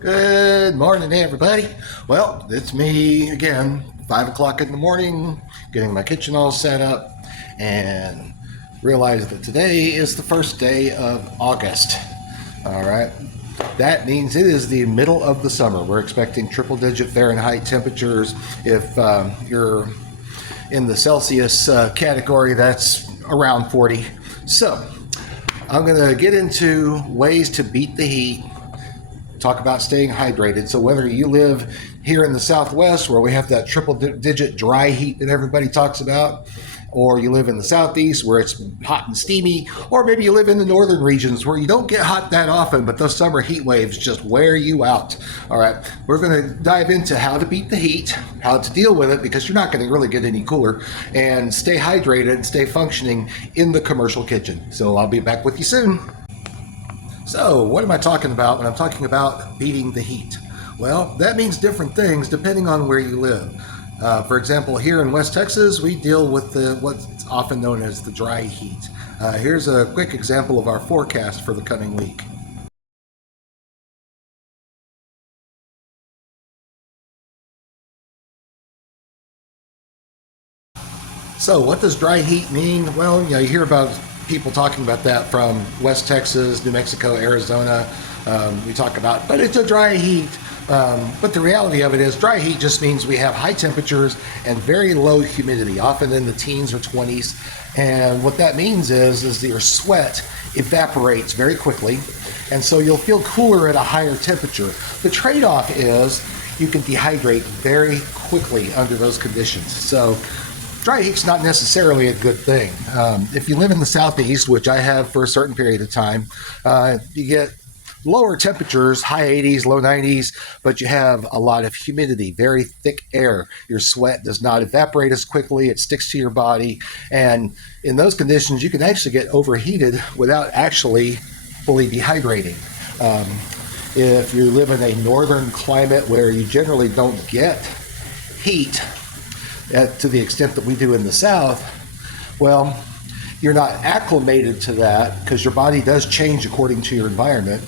Good morning, everybody. Well, it's me again, 5 o'clock in the morning, getting my kitchen all set up, and realize that today is the first day of August. All right. That means it is the middle of the summer. We're expecting triple-digit Fahrenheit temperatures. If you're in the Celsius category, that's around 40. So I'm going to get into ways to beat the heat, talk about staying hydrated. So whether you live here in the Southwest where we have that triple digit dry heat that everybody talks about, or you live in the Southeast where it's hot and steamy, or maybe you live in the northern regions where you don't get hot that often, but those summer heat waves just wear you out. All right, we're going to dive into how to beat the heat, how to deal with it, because you're not going to really get any cooler, and stay hydrated and stay functioning in the commercial kitchen. So I'll be back with you soon. So what am I talking about when I'm talking about beating the heat? Well, that means different things depending on where you live. For example, here in West Texas, we deal with what's often known as the dry heat. Here's a quick example of our forecast for the coming week. So what does dry heat mean? Well, you hear about people talking about that from West Texas, New Mexico, Arizona. We talk about, but it's a dry heat. But the reality of it is dry heat just means we have high temperatures and very low humidity, often in the teens or 20s. And what that means is that your sweat evaporates very quickly. And so you'll feel cooler at a higher temperature. The trade-off is you can dehydrate very quickly under those conditions. So dry heat's not necessarily a good thing. If you live in the Southeast, which I have for a certain period of time, you get lower temperatures, high 80s, low 90s, but you have a lot of humidity, very thick air. Your sweat does not evaporate as quickly, it sticks to your body, and in those conditions you can actually get overheated without actually fully dehydrating. If you live in a northern climate where you generally don't get heat to the extent that we do in the South, well, you're not acclimated to that because your body does change according to your environment.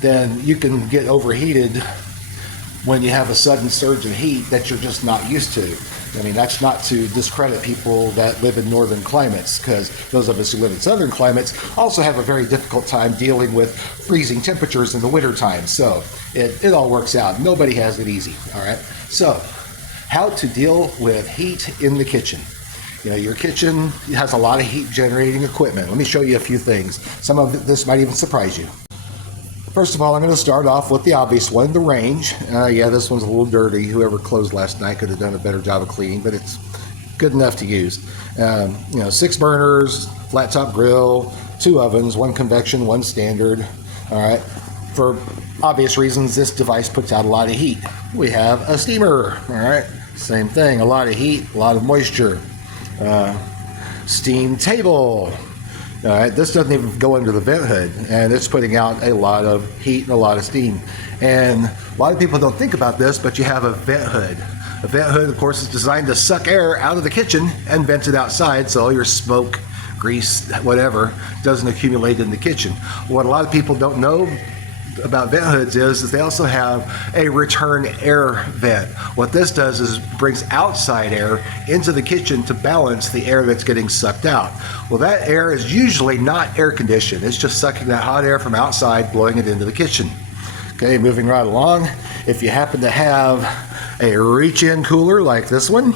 Then you can get overheated when you have a sudden surge of heat that you're just not used to. I mean, that's not to discredit people that live in northern climates, because those of us who live in southern climates also have a very difficult time dealing with freezing temperatures in the wintertime. So it all works out. Nobody has it easy. All right. So how to deal with heat in the kitchen. Your kitchen has a lot of heat generating equipment. Let me show you a few things. Some of this might even surprise you. First of all, I'm going to start off with the obvious one, the range. Yeah, this one's a little dirty. Whoever closed last night could have done a better job of cleaning, but it's good enough to use. 6 burners, flat top grill, 2 ovens, 1 convection, 1 standard. All right. For obvious reasons, this device puts out a lot of heat. We have a steamer. All right. Same thing, a lot of heat, a lot of moisture. Steam table. All right, this doesn't even go under the vent hood, and it's putting out a lot of heat and a lot of steam. And a lot of people don't think about this, but you have a vent hood. A vent hood, of course, is designed to suck air out of the kitchen and vent it outside, so all your smoke, grease, whatever, doesn't accumulate in the kitchen. What a lot of people don't know about vent hoods is they also have a return air vent. What this does is brings outside air into the kitchen to balance the air that's getting sucked out. Well, that air is usually not air conditioned. It's just sucking that hot air from outside, blowing it into the kitchen. Okay, moving right along. If you happen to have a reach-in cooler like this one,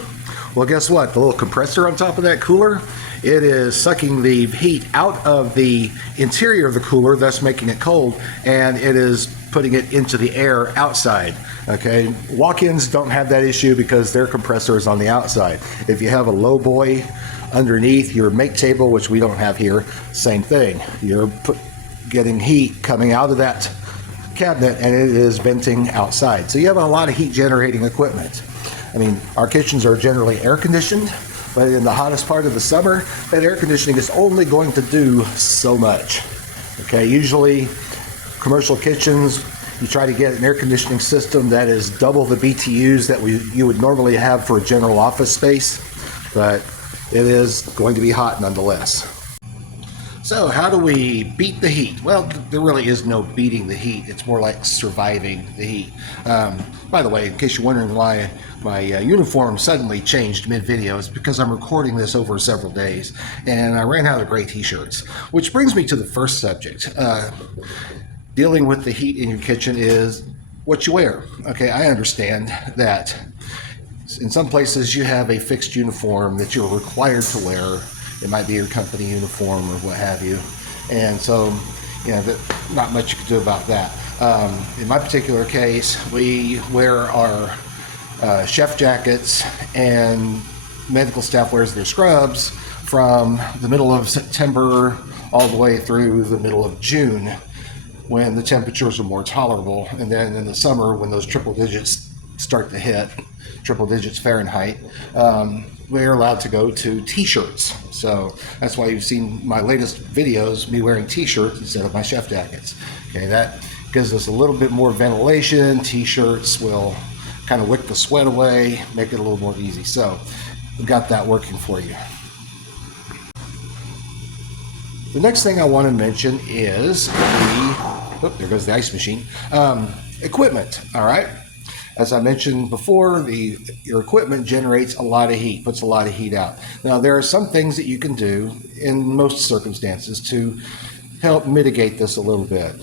well, guess what? The little compressor on top of that cooler, it is sucking the heat out of the interior of the cooler, thus making it cold, and it is putting it into the air outside. Okay, walk-ins don't have that issue because their compressor is on the outside. If you have a low boy underneath your make table, which we don't have here, same thing. You're getting heat coming out of that cabinet and it is venting outside. So you have a lot of heat generating equipment. I mean, our kitchens are generally air conditioned, but in the hottest part of the summer, that air conditioning is only going to do so much. Okay, usually commercial kitchens, you try to get an air conditioning system that is double the BTUs that you would normally have for a general office space, but it is going to be hot nonetheless. So how do we beat the heat? Well, there really is no beating the heat. It's more like surviving the heat. By the way, in case you're wondering why my uniform suddenly changed mid-video, it's because I'm recording this over several days, and I ran out of gray t-shirts. Which brings me to the first subject. Dealing with the heat in your kitchen is what you wear. Okay, I understand that in some places you have a fixed uniform that you're required to wear. It might be your company uniform or what have you. And so, not much you can do about that. In my particular case, we wear our chef jackets, and medical staff wears their scrubs from the middle of September all the way through the middle of June, when the temperatures are more tolerable. And then in the summer, when those triple digits start to hit, triple digits Fahrenheit, we're allowed to go to t-shirts. So that's why you've seen my latest videos, me wearing t-shirts instead of my chef jackets. Okay, that gives us a little bit more ventilation. T-shirts will kind of wick the sweat away, make it a little more easy. So we've got that working for you. The next thing I want to mention is there goes the ice machine. Equipment, all right? As I mentioned before, your equipment generates a lot of heat, puts a lot of heat out. Now, there are some things that you can do in most circumstances to help mitigate this a little bit.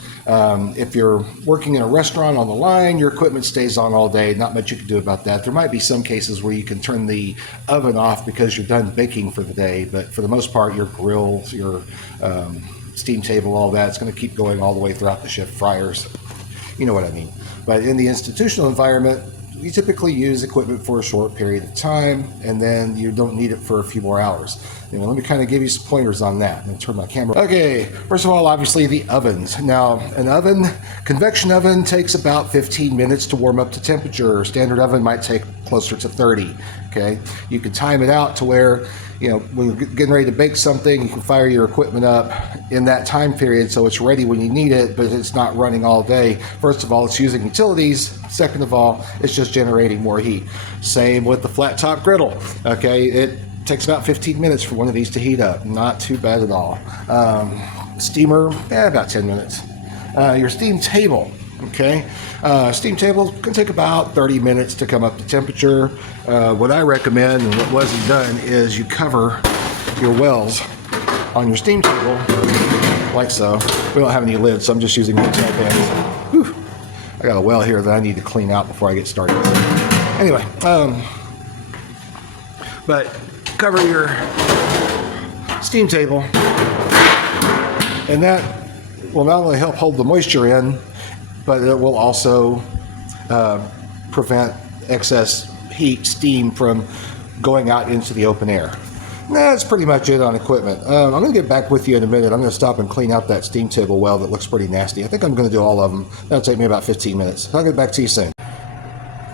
If you're working in a restaurant on the line, your equipment stays on all day. Not much you can do about that. There might be some cases where you can turn the oven off because you're done baking for the day, but for the most part, your grill, your steam table, all that, it's going to keep going all the way throughout the shift. Fryers, you know what I mean. But in the institutional environment, you typically use equipment for a short period of time, and then you don't need it for a few more hours. Let me kind of give you some pointers on that. I'm going to turn my camera. Okay, first of all, obviously the ovens. Now, an convection oven takes about 15 minutes to warm up to temperature. Standard oven might take closer to 30. Okay, you can time it out to where, when you're getting ready to bake something, you can fire your equipment up in that time period so it's ready when you need it, but it's not running all day. First of all, it's using utilities. Second of all, it's just generating more heat. Same with the flat top griddle. Okay, it takes about 15 minutes for one of these to heat up. Not too bad at all. Steamer, about 10 minutes. Your steam table. Okay, steam table can take about 30 minutes to come up to temperature. What I recommend, and what wasn't done, is you cover your wells on your steam table like so. We don't have any lids, so I'm just using hotel pans. Whew. I got a well here that I need to clean out before I get started. Anyway, but cover your steam table, and that will not only help hold the moisture in, but it will also prevent excess heat, steam from going out into the open air. That's pretty much it on equipment. I'm going to get back with you in a minute. I'm going to stop and clean out that steam table well that looks pretty nasty. I think I'm going to do all of them. That'll take me about 15 minutes. I'll get back to you soon.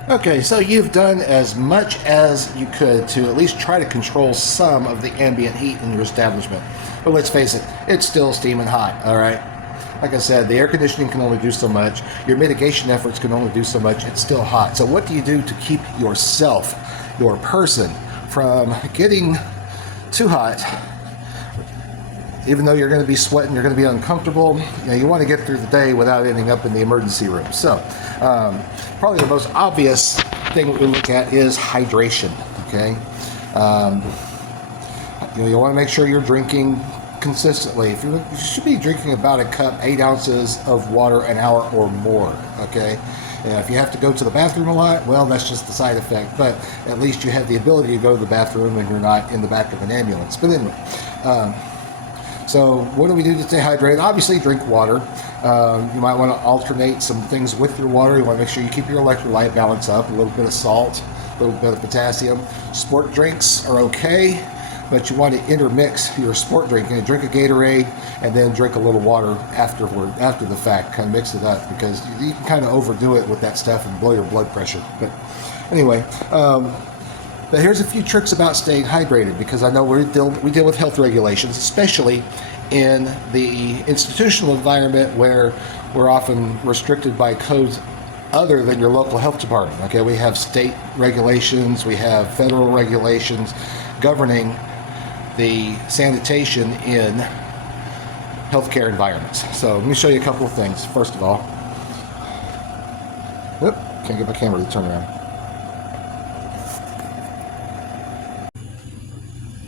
Okay, so you've done as much as you could to at least try to control some of the ambient heat in your establishment. But let's face it, it's still steaming hot, all right? Like I said, the air conditioning can only do so much. Your mitigation efforts can only do so much. It's still hot. So what do you do to keep yourself, your person, from getting too hot? Even though you're going to be sweating, you're going to be uncomfortable, you want to get through the day without ending up in the emergency room. So probably the most obvious thing we look at is hydration. Okay, you want to make sure you're drinking consistently. You should be drinking about a cup, 8 ounces of water an hour or more. Okay, and if you have to go to the bathroom a lot, well, that's just the side effect, but at least you have the ability to go to the bathroom and you're not in the back of an ambulance. But anyway, so what do we do to stay hydrated? Obviously, drink water. You might want to alternate some things with your water. You want to make sure you keep your electrolyte balance up, a little bit of salt, a little bit of potassium. Sport drinks are okay, but you want to intermix your sport drinking. Drink a Gatorade and then drink a little water after the fact. Kind of mix it up, because you can kind of overdo it with that stuff and blow your blood pressure. But anyway, but here's a few tricks about staying hydrated, because I know we deal with health regulations, especially in the institutional environment where we're often restricted by codes other than your local health department. Okay, we have state regulations, we have federal regulations governing the sanitation in healthcare environments. So let me show you a couple of things. First of all, whoop, can't get my camera to turn around.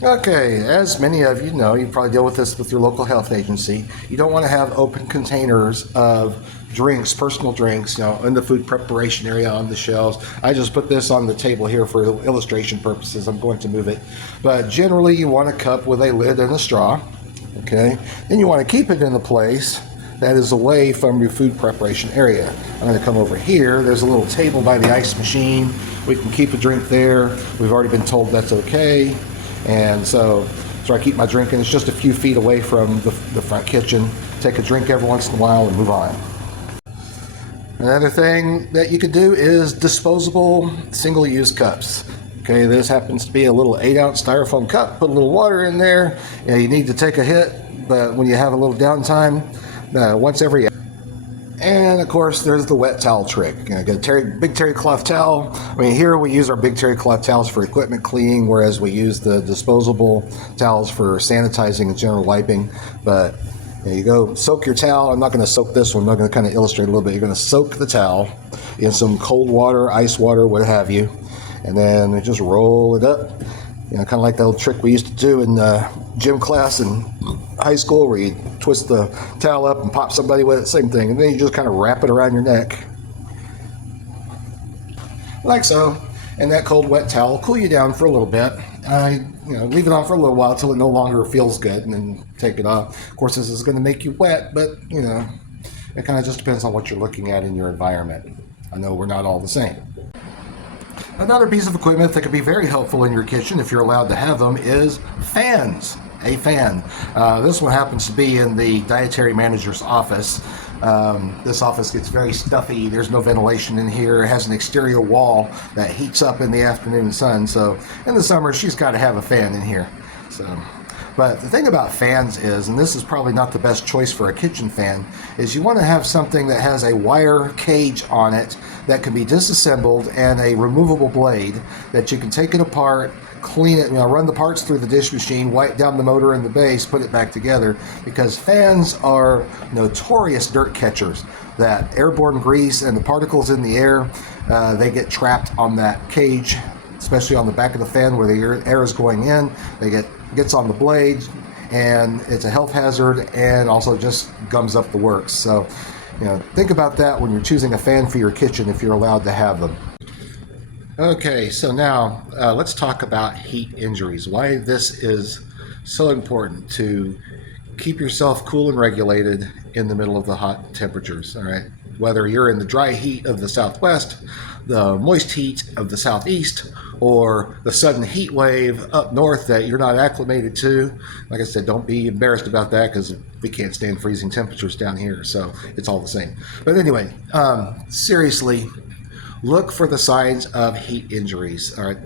Okay, as many of you know, you probably deal with this with your local health agency. You don't want to have open containers of drinks, personal drinks, in the food preparation area on the shelves. I just put this on the table here for illustration purposes. I'm going to move it. But generally, you want a cup with a lid and a straw. Okay, then you want to keep it in a place that is away from your food preparation area. I'm going to come over here. There's a little table by the ice machine. We can keep a drink there. We've already been told that's okay. And so I keep my drink, and it's just a few feet away from the front kitchen. Take a drink every once in a while and move on. Another thing that you could do is disposable single-use cups. Okay, this happens to be a little 8-ounce styrofoam cup. Put a little water in there. You need to take a hit, but when you have a little downtime, once every. And of course, there's the wet towel trick. Get a big terry cloth towel. I mean, here we use our big terry cloth towels for equipment cleaning, whereas we use the disposable towels for sanitizing and general wiping. But you go soak your towel. I'm not going to soak this one. I'm going to kind of illustrate a little bit. You're going to soak the towel in some cold water, ice water, what have you, and then just roll it up. Kind of like the old trick we used to do in gym class in high school, where you twist the towel up and pop somebody with it, same thing, and then you just kind of wrap it around your neck, like so. And that cold, wet towel will cool you down for a little bit. Leave it on for a little while till it no longer feels good, and then take it off. Of course, this is going to make you wet, but it kind of just depends on what you're looking at in your environment. I know we're not all the same. Another piece of equipment that could be very helpful in your kitchen, if you're allowed to have them, is fans. A fan. This one happens to be in the dietary manager's office. This office gets very stuffy. There's no ventilation in here. It has an exterior wall that heats up in the afternoon sun. So in the summer, she's got to have a fan in here. But the thing about fans is, and this is probably not the best choice for a kitchen fan, is you want to have something that has a wire cage on it that can be disassembled and a removable blade that you can take it apart, clean it, run the parts through the dish machine, wipe down the motor and the base, put it back together, because fans are notorious dirt catchers. That airborne grease and the particles in the air, they get trapped on that cage, especially on the back of the fan where the air is going in. Gets on the blade, and it's a health hazard, and also just gums up the works. So think about that when you're choosing a fan for your kitchen, if you're allowed to have them. Okay, so now let's talk about heat injuries. Why this is so important to keep yourself cool and regulated in the middle of the hot temperatures. All right, whether you're in the dry heat of the Southwest, the moist heat of the Southeast, or the sudden heat wave up north that you're not acclimated to. Like I said, don't be embarrassed about that, because we can't stand freezing temperatures down here, so it's all the same. But anyway, seriously, look for the signs of heat injuries. All right,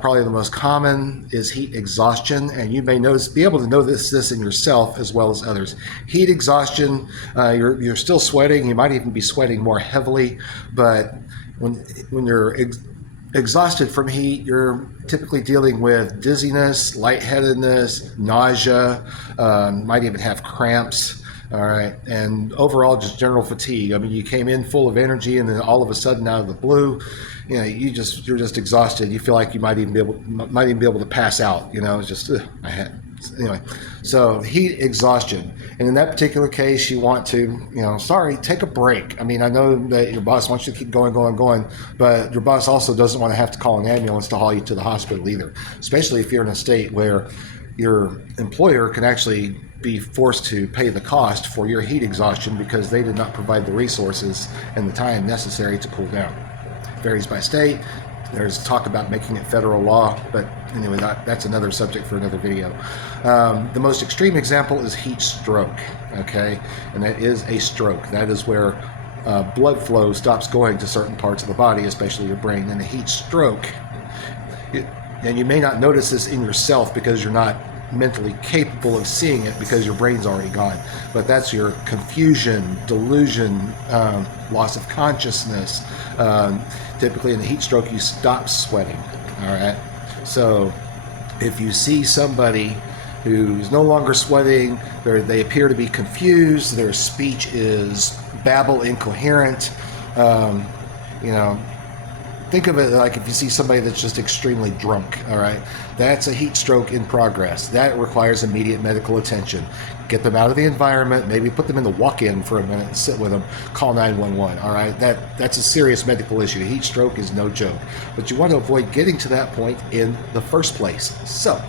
probably the most common is heat exhaustion, and you may be able to notice this in yourself as well as others. Heat exhaustion, you're still sweating. You might even be sweating more heavily, but when you're exhausted from heat, you're typically dealing with dizziness, lightheadedness, nausea, might even have cramps. All right, and overall just general fatigue. I mean, you came in full of energy, and then all of a sudden, out of the blue, you're just exhausted. You feel like you might even be able to pass out. It's just anyway. So heat exhaustion, and in that particular case, you want to, take a break. I mean, I know that your boss wants you to keep going, but your boss also doesn't want to have to call an ambulance to haul you to the hospital either, especially if you're in a state where your employer can actually be forced to pay the cost for your heat exhaustion because they did not provide the resources and the time necessary to cool down. It varies by state. There's talk about making it federal law, but anyway, that's another subject for another video. The most extreme example is heat stroke, okay? And that is a stroke. That is where blood flow stops going to certain parts of the body, especially your brain. And a heat stroke, and you may not notice this in yourself because you're not mentally capable of seeing it because your brain's already gone, but that's your confusion, delusion, loss of consciousness. Typically in the heat stroke, you stop sweating. All right, so if you see somebody who's no longer sweating. They appear to be confused. Their speech is babble incoherent. You know, think of it like if you see somebody that's just extremely drunk, all right? That's a heat stroke in progress. That requires immediate medical attention. Get them out of the environment, maybe put them in the walk-in for a minute and sit with them, call 911, all right? That's a serious medical issue. Heat stroke is no joke. But you want to avoid getting to that point in the first place. So,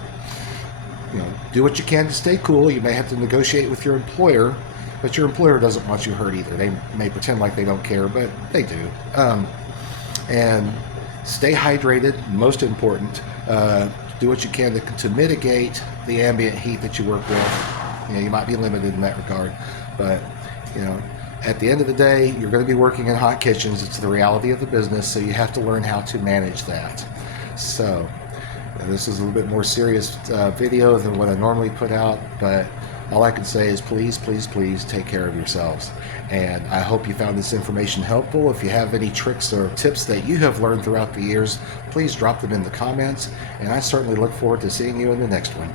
you know, do what you can to stay cool. You may have to negotiate with your employer, but your employer doesn't want you hurt either. They may pretend like they don't care, but they do. And stay hydrated, most important. Do what you can to mitigate the ambient heat that you work with. You know, you might be limited in that regard, but you know, at the end of the day, you're going to be working in hot kitchens. It's the reality of the business, so you have to learn how to manage that. So this is a little bit more serious video than what I normally put out, but all I can say is please, please, please take care of yourselves. And I hope you found this information helpful. If you have any tricks or tips that you have learned throughout the years, please drop them in the comments. And I certainly look forward to seeing you in the next one.